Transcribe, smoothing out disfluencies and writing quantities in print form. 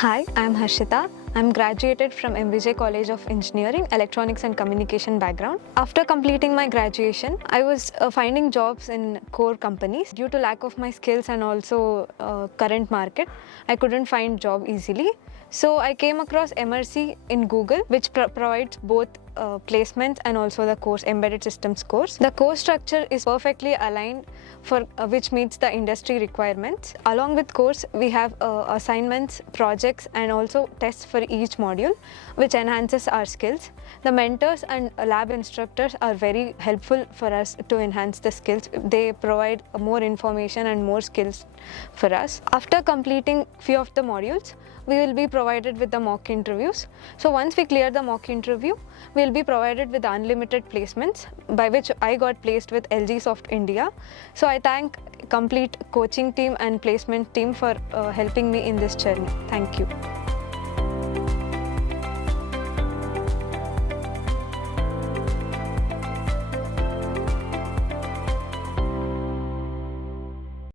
Hi, I'm Harshitha. I'm graduated from Emertxe College of Engineering, Electronics and Communication background. After completing my graduation, I was finding jobs in core companies. Due to lack of my skills and also current market, I couldn't find job easily. So I came across Emertxe in Google, which provides both placements and also the course embedded systems course. The course structure is perfectly aligned for which meets the industry requirements. Along with course, we have assignments, projects and also tests for each module, which enhances our skills. The mentors and lab instructors are very helpful for us to enhance the skills. They provide more information and more skills for us. After completing few of the modules, we will be provided with the mock interviews. So once we clear the mock interview, we will be provided with unlimited placements, by which I got placed with LG Soft India. So I thank complete coaching team and placement team for helping me in this journey. Thank you.